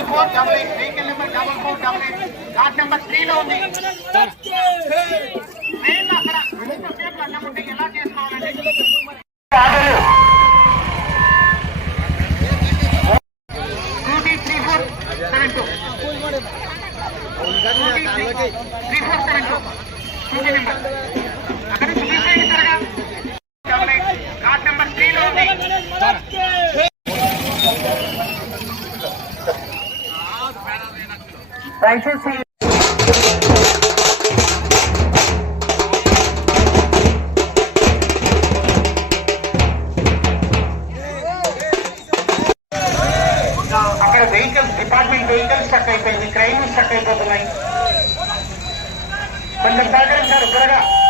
double four double eight vehicle number double four double eight card number త్రీలో ఉంది main అక్కడ ఎంతసేపు అన్నం ఉంటే ఎలా చేసుకోవాలండి order two T three four seven two three four seven two two number దయచేసి అక్కడ వెహికల్స్ డిపార్ట్మెంట్ వెహికల్స్ స్టక్ అయిపోయింది. క్రైమ్ స్టక్ అయిపోతున్నాయి. కొంచెం సహకరించారు త్వరగా.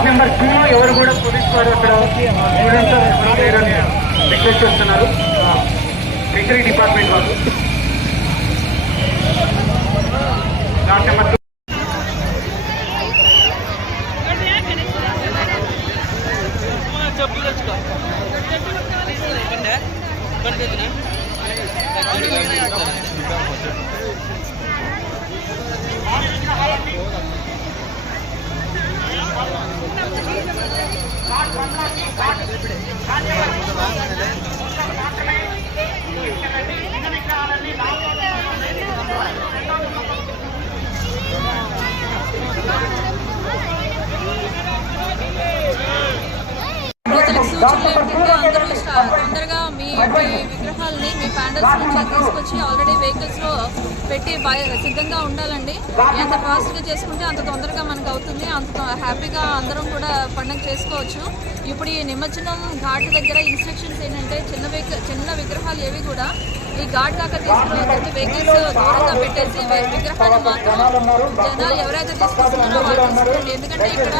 బస్ నెంబర్ టూ ఎవరు కూడా పోలీస్ వారు అక్కడ స్టూడెంట్స్ లేరని రిక్వెస్ట్ చేస్తున్నారు. ఫిషరీ డిపార్ట్మెంట్ వాళ్ళు. కార్డ్ నెంబర్ టూ స్టా- తొందరగా మీ విగ్రహాలని మీ ప్యాండల్స్ నుంచి తీసుకొచ్చి ఆల్రెడీ వెహికల్స్లో పెట్టి సిద్ధంగా ఉండాలండి. ఎంత ఫాస్ట్గా చేసుకుంటే అంత తొందరగా మనకు అవుతుంది. అంత హ్యాపీగా అందరం కూడా పండుగ చేసుకోవచ్చు. ఇప్పుడు ఈ నిమజ్జనం ఘాట్ దగ్గర ఇన్స్ట్రక్షన్స్ ఏంటంటే చిన్న వెహికల్ చిన్న విగ్రహాలు ఏవి కూడా ఈ ఘాట్ దాకా తీసుకురావద్దు వెహికల్స్ దూరంగా పెట్టేసి వే- విగ్రహాలు మాత్రం జనాలు ఎవరైతే తీసుకొస్తున్నారో వాళ్ళు ఎందుకంటే ఇక్కడ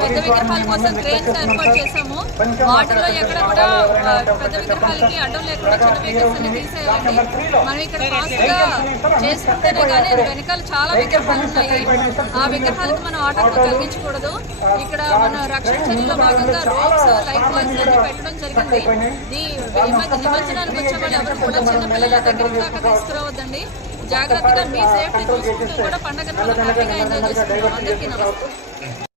పెద్ద విగ్రహాల కోసం క్రేన్స్ ఏర్పాటు చేశాము. వాటిలో ఎక్కడ కూడా పెద్ద వాళ్ళకి అడ్డం లేకుండా చిన్న వెహికల్స్ అన్ని తీసేయాలండి. మనం ఇక్కడ ఫాస్ట్గా చేసుకుంటేనే కానీ వెనకాల చాలా విగ్రహాలు ఉన్నాయి. ఆ విగ్రహాలకు మనం ఆటంకం కలిగించకూడదు. ఇక్కడ మన రక్షణ చర్యలో భాగంగా రోప్స్ లైఫ్ లైన్స్ అన్ని పెట్టడం జరిగింది. నిమజ్జనానికి వచ్చే వాళ్ళు ఎవరు కూడా చిన్న పిల్లల దగ్గరికి దాకా తీసుకురావద్దండి. జాగ్రత్తగా మీ సేఫ్టీ చూసుకుంటూ కూడా పండగను హ్యాపీగా ఎంజాయ్ చేసుకుంటాం అందరికీ నమస్తే